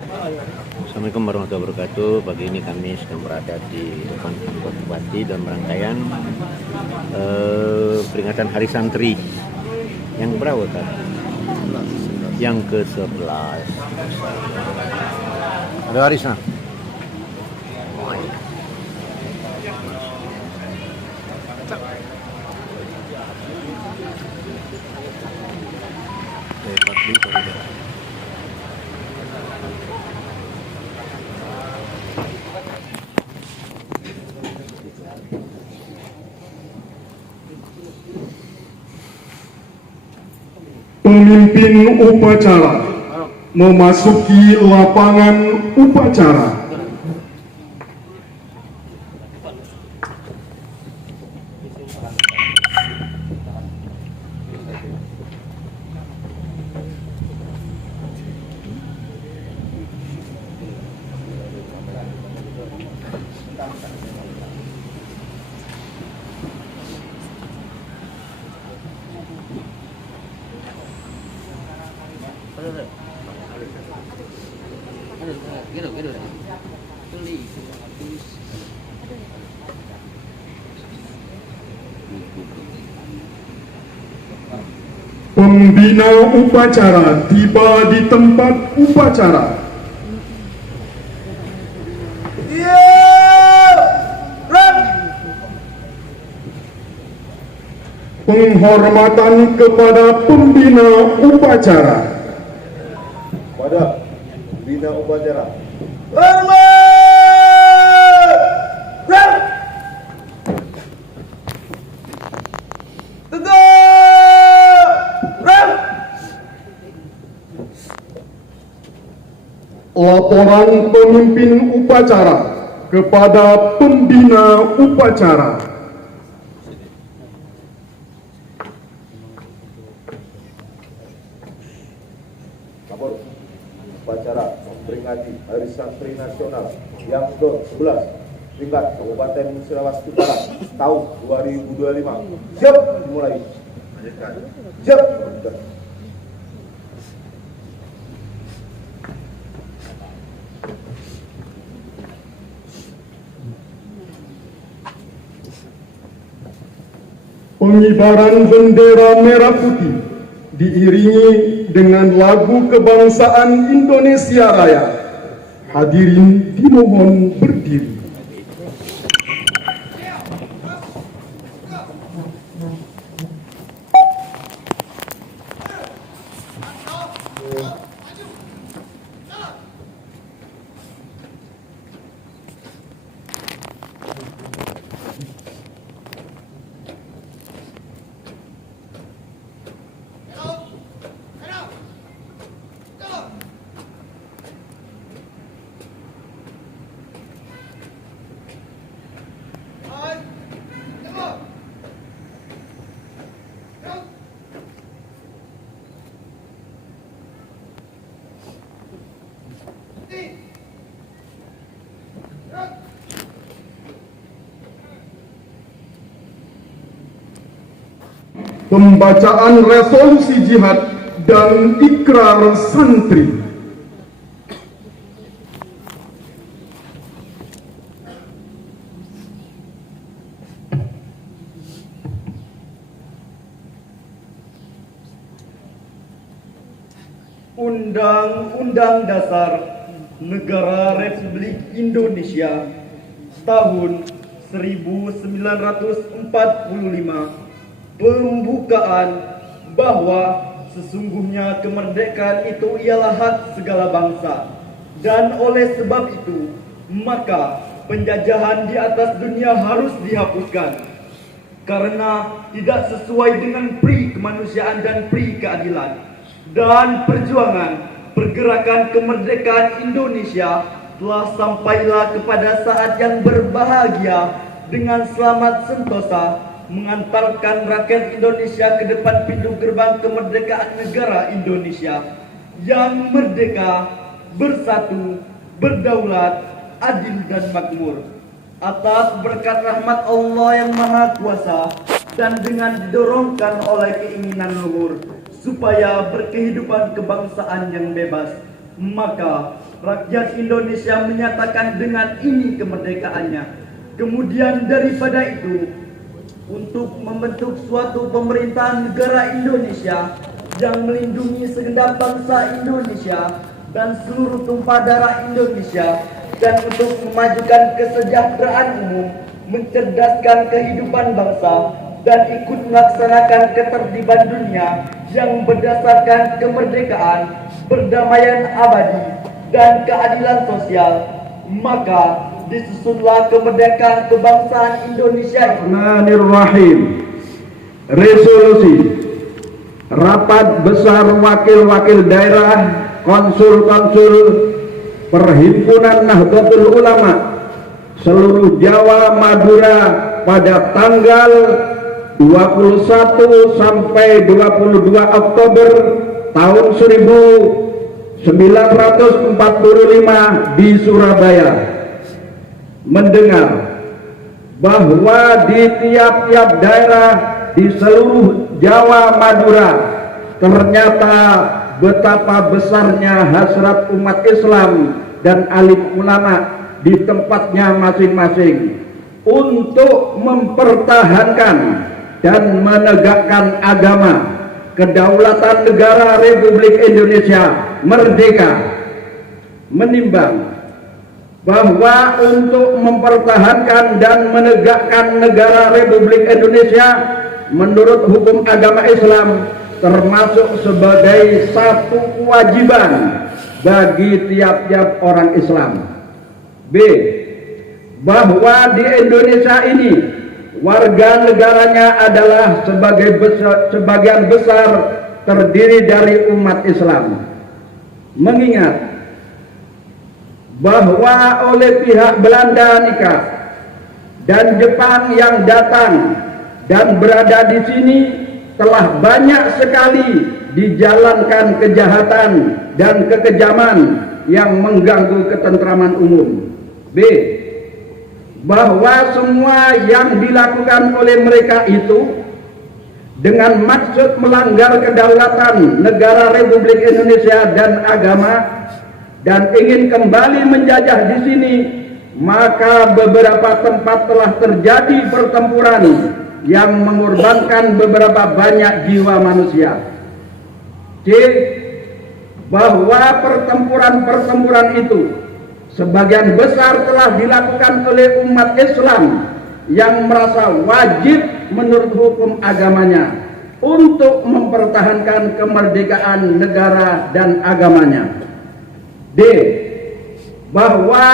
Assalamualaikum warahmatullahi wabarakatuh. Pagi ini kami sedang berada di depan kantor Bupati dan rangkaian peringatan Hari Santri yang berapa kan? Yang ke-11. Ada Harisna. Pemimpin upacara memasuki lapangan upacara. Pembina upacara tiba di tempat upacara. Penghormatan kepada pembina upacara. Pada pembina upacara. Laporan pemimpin upacara kepada pembina upacara. Lapor upacara memperingati Hari Santri Nasional yang ke-11 tingkat Kabupaten Sulawesi Utara tahun 2025. Siap dimulai. Siap. Pengibaran bendera merah putih diiringi dengan lagu kebangsaan Indonesia Raya. Hadirin dimohon berdiri. Pembacaan resolusi jihad dan ikrar santri. Undang-Undang Dasar Negara Republik Indonesia tahun 1945 pembukaan bahwa sesungguhnya kemerdekaan itu ialah hak segala bangsa, dan oleh sebab itu maka penjajahan di atas dunia harus dihapuskan karena tidak sesuai dengan pri kemanusiaan dan pri keadilan. Dan perjuangan pergerakan kemerdekaan Indonesia telah sampailah kepada saat yang berbahagia dengan selamat sentosa mengantarkan rakyat Indonesia ke depan pintu gerbang kemerdekaan negara Indonesia yang merdeka, bersatu, berdaulat, adil dan makmur. Atas berkat rahmat Allah yang Maha Kuasa dan dengan didorongkan oleh keinginan luhur supaya berkehidupan kebangsaan yang bebas, maka rakyat Indonesia menyatakan dengan ini kemerdekaannya. Kemudian daripada itu, untuk membentuk suatu pemerintahan negara Indonesia yang melindungi segenap bangsa Indonesia dan seluruh tumpah darah Indonesia, dan untuk memajukan kesejahteraan umum, mencerdaskan kehidupan bangsa, dan ikut melaksanakan ketertiban dunia yang berdasarkan kemerdekaan, perdamaian abadi, dan keadilan sosial, maka disusunlah kemerdekaan kebangsaan Indonesia. Bismillahirrahmanirrahim. Resolusi Rapat Besar Wakil-Wakil Daerah Konsul-Konsul Perhimpunan Nahdlatul Ulama seluruh Jawa Madura pada tanggal 21 sampai 22 Oktober tahun 1945 di Surabaya mendengar bahwa di tiap-tiap daerah di seluruh Jawa Madura ternyata betapa besarnya hasrat umat Islam dan alim ulama di tempatnya masing-masing untuk mempertahankan dan menegakkan agama, kedaulatan negara Republik Indonesia merdeka, menimbang bahwa untuk mempertahankan dan menegakkan negara Republik Indonesia menurut hukum agama Islam termasuk sebagai satu kewajiban bagi tiap-tiap orang Islam. B. Bahwa di Indonesia ini warga negaranya adalah sebagian besar terdiri dari umat Islam. Mengingat bahwa oleh pihak Belanda nikah dan Jepang yang datang dan berada di sini telah banyak sekali dijalankan kejahatan dan kekejaman yang mengganggu ketentraman umum. B. Bahwa semua yang dilakukan oleh mereka itu dengan maksud melanggar kedaulatan negara Republik Indonesia dan agama dan ingin kembali menjajah di sini, maka beberapa tempat telah terjadi pertempuran yang mengorbankan beberapa banyak jiwa manusia. C. Bahwa pertempuran-pertempuran itu sebagian besar telah dilakukan oleh umat Islam yang merasa wajib menurut hukum agamanya untuk mempertahankan kemerdekaan negara dan agamanya. D. Bahwa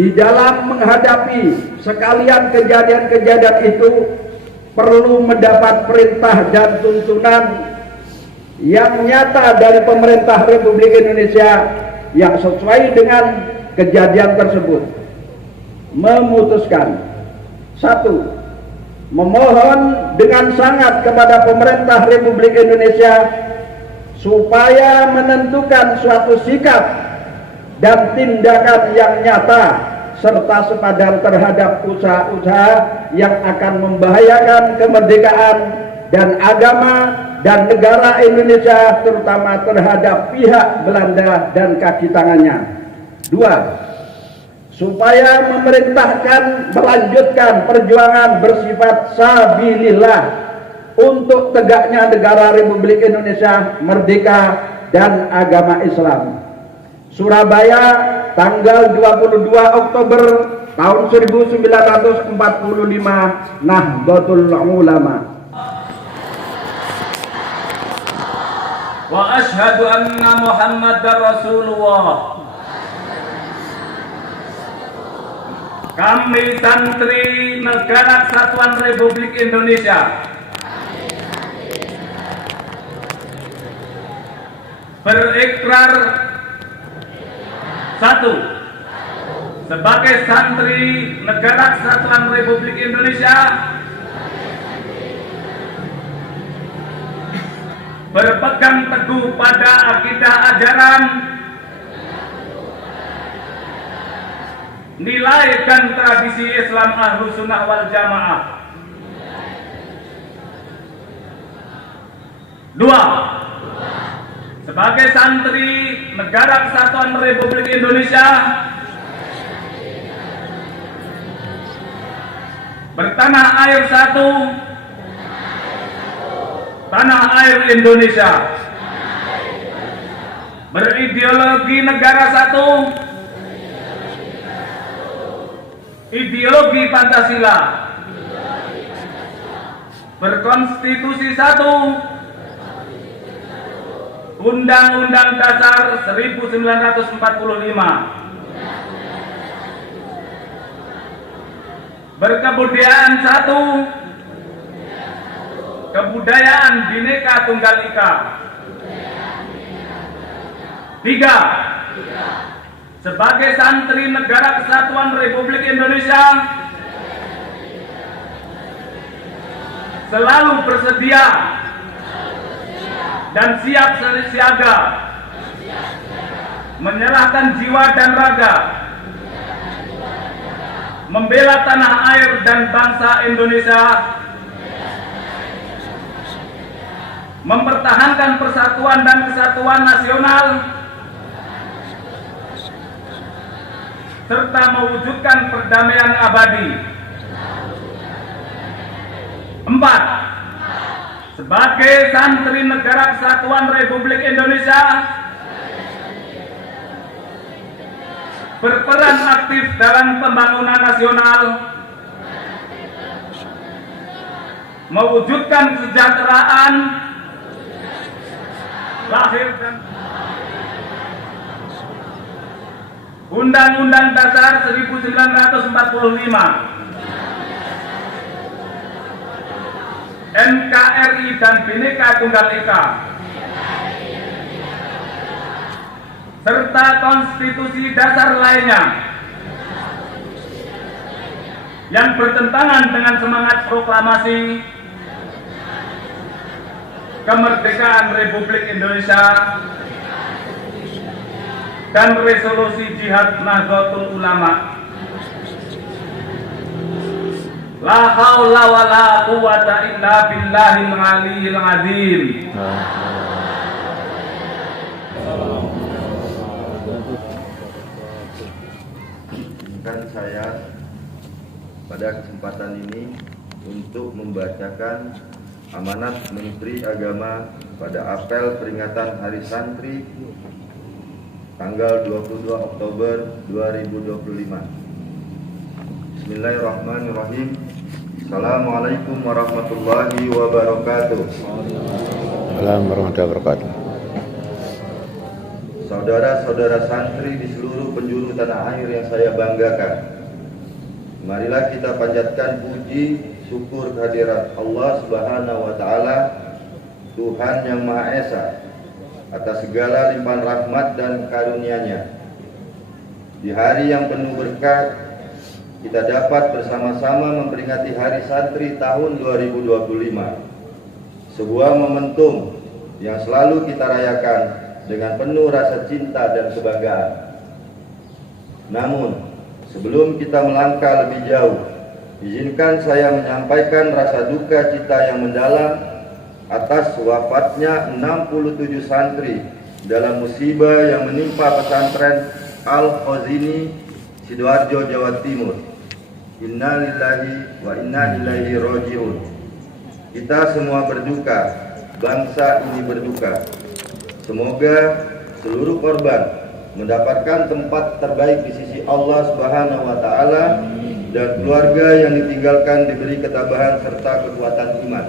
di dalam menghadapi sekalian kejadian-kejadian itu perlu mendapat perintah dan tuntunan yang nyata dari pemerintah Republik Indonesia yang sesuai dengan kejadian tersebut. Memutuskan 1. Memohon dengan sangat kepada pemerintah Republik Indonesia supaya menentukan suatu sikap dan tindakan yang nyata serta sepadan terhadap usaha-usaha yang akan membahayakan kemerdekaan dan agama dan negara Indonesia, terutama terhadap pihak Belanda dan kaki tangannya. 2. Supaya memerintahkan melanjutkan perjuangan bersifat sabilillah untuk tegaknya negara Republik Indonesia merdeka dan agama Islam. Surabaya, tanggal 22 Oktober tahun 1945, Nahdlatul Ulama. Wa asyhadu anna Muhammadar Rasulullah. Kami santri Negara Kesatuan Republik Indonesia berikrar 1. Sebagai santri Negara Kesatuan Republik Indonesia berpegang teguh pada akidah ajaran, nilai dan tradisi Islam Ahlus Sunnah wal Jamaah. 2. Sebagai santri Negara Kesatuan Republik Indonesia, bertanah air satu, tanah air Indonesia, berideologi negara satu, ideologi Pancasila, berkonstitusi satu, Undang-Undang Dasar 1945, berkebudayaan satu, kebudayaan Bhinneka Tunggal Ika. 3. Sebagai santri Negara Kesatuan Republik Indonesia, selalu bersedia dan siap siaga menyerahkan jiwa dan raga membela tanah air dan bangsa Indonesia, mempertahankan persatuan dan kesatuan nasional, serta mewujudkan perdamaian abadi. 4. Sebagai santri Negara Kesatuan Republik Indonesia, berperan aktif dalam pembangunan nasional, mewujudkan kesejahteraan lahir dan Undang-Undang Dasar 1945, NKRI dan Bhinneka Tunggal Ika, serta konstitusi dasar lainnya yang bertentangan dengan semangat proklamasi kemerdekaan Republik Indonesia dan resolusi Jihad Nahdlatul Ulama. La haula wa la quwwata illa billahil aliyyil azim. Izinkan saya pada kesempatan ini untuk membacakan amanat Menteri Agama pada apel peringatan Hari Santri tanggal 22 Oktober 2025. Bismillahirrahmanirrahim. Assalamualaikum warahmatullahi wabarakatuh. Assalamualaikum warahmatullahi wabarakatuh. Saudara-saudara santri di seluruh penjuru tanah air yang saya banggakan, marilah kita panjatkan puji syukur kehadirat Allah Subhanahu wa taala, Tuhan yang Maha Esa, atas segala limpahan rahmat dan karunia-Nya. Di hari yang penuh berkat, kita dapat bersama-sama memperingati Hari Santri tahun 2025. Sebuah momentum yang selalu kita rayakan dengan penuh rasa cinta dan kebanggaan. Namun, sebelum kita melangkah lebih jauh, izinkan saya menyampaikan rasa duka cita yang mendalam atas wafatnya 67 santri dalam musibah yang menimpa pesantren Al-Khazini, Sidoarjo, Jawa Timur. Inna lillahi wa inna ilaihi raji'un. Kita semua berduka, bangsa ini berduka. Semoga seluruh korban mendapatkan tempat terbaik di sisi Allah Subhanahu wa taala dan keluarga yang ditinggalkan diberi ketabahan serta kekuatan iman.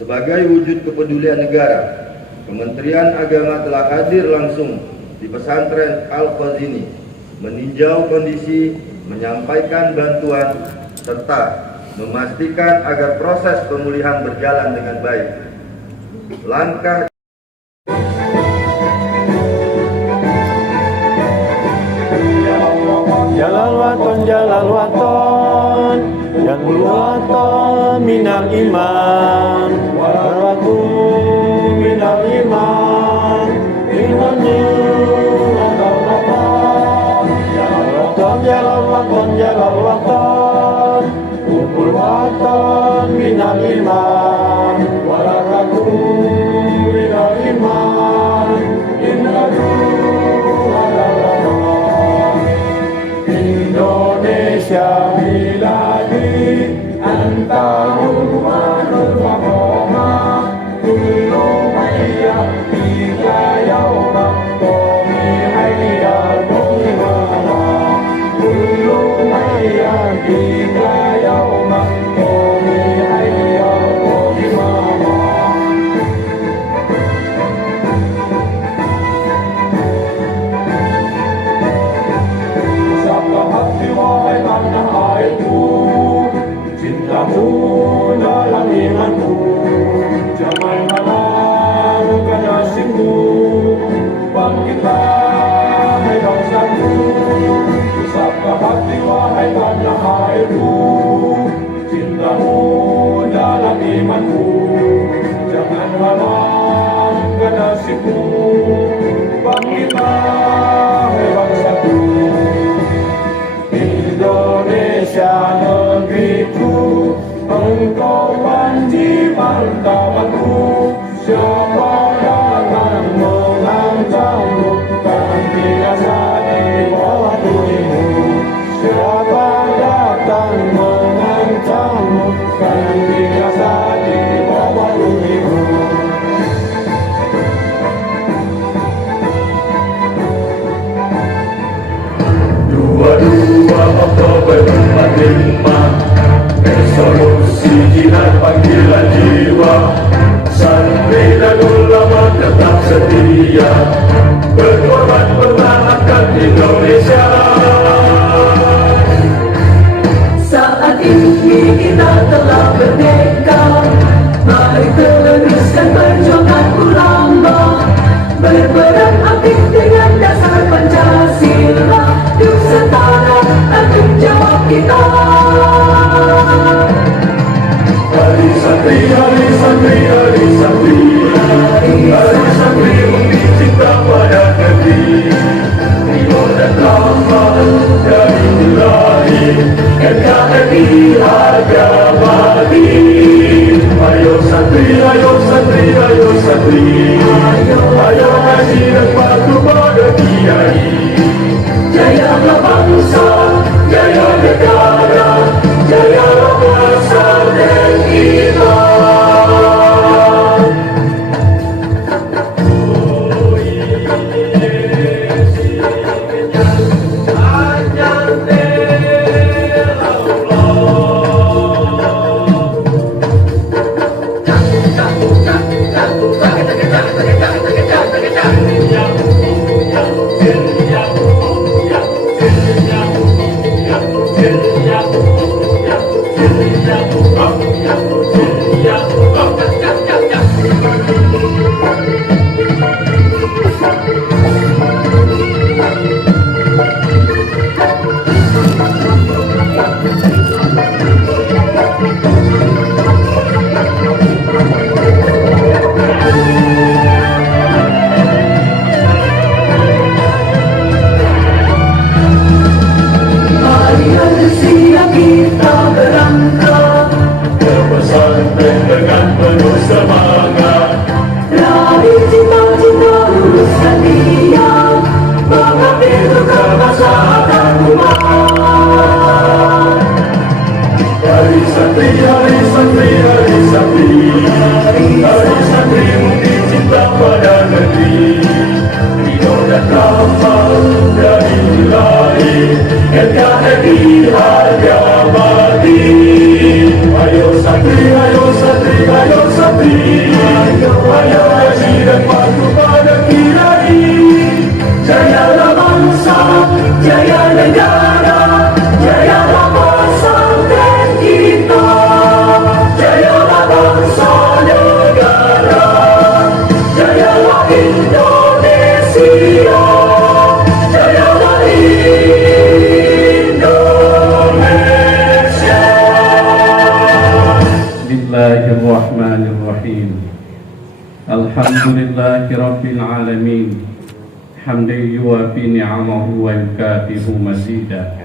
Sebagai wujud kepedulian negara, Kementerian Agama telah hadir langsung di pesantren Al-Khazini, meninjau kondisi, menyampaikan bantuan, serta memastikan agar proses pemulihan berjalan dengan baik. Langkah Jalal waton minal iman waratu minal iman jalal waton ukul waton minal iman waratu minal iman Indonesia negeriku, engkau panji pantapanku. Siapa datang mengancammu, kan binasa di bawah tulimu. Siapa datang mengancammu, kan binasa di bawah tulimu. Dua Oktober 45, resolusi jinak panggilan jiwa. Santri dan ulama tetap setia, berkorban pertahankan Indonesia. Saat ini kita telah merdeka, mari teruskan perjuangan ulama, berperan aktif dengan dasar Pancasila, hidup setara tanggung jawab kita. Hari santri, hari santri, hari santri, hari santri bukti cinta pada negeri. Ridho dan rahmat dari Ilahi, NKRI harga mati. Ayo santri, ayo santri, ayo santri, ayo ngaji dan patuh pada kiai. Jayalah bangsa, jaya negara, jayalah bangsa dan kita. Kita berangkat ke pesantren dengan penuh semangat. dari cita-cita luruskan niat, mengabdi untuk kemaslahatan umat. Hari santri, hari santri, hari santri, hari santri bukti cinta pada negeri. Ridho dan rahmat dari Ilahi, NKRI harga mati. Ayo santri, ayo santri, ayo santri, ayo ngaji dan patuh pada kiai. Jayalah bangsa, jaya negara, jayalah pesantren kita. Jayalah bangsa negara, jayalah Indonesia, jayalah Indonesia. Bismillahirrahmanirrahim. Alhamdulillahi rabbil alamin. Hamdan yuwafi ni'amahu wa yukafi'u mazida.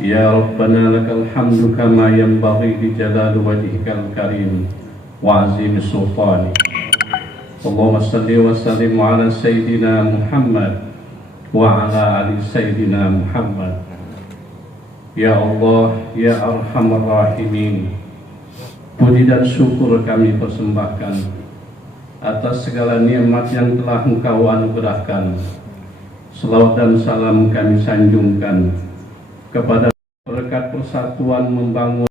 Ya Rabbana lakal hamdu kama yanbaghi li jalali wajhikal karim wa azimi sultani. Allahumma salli wa sallim ala Sayyidina Muhammad wa ala ali Sayyidina Muhammad. Ya Allah, Ya Arhamar Rahimin, puji dan syukur kami persembahkan atas segala nikmat yang telah Engkau anugerahkan. Selawat dan salam kami sanjungkan kepada berkat persatuan membangun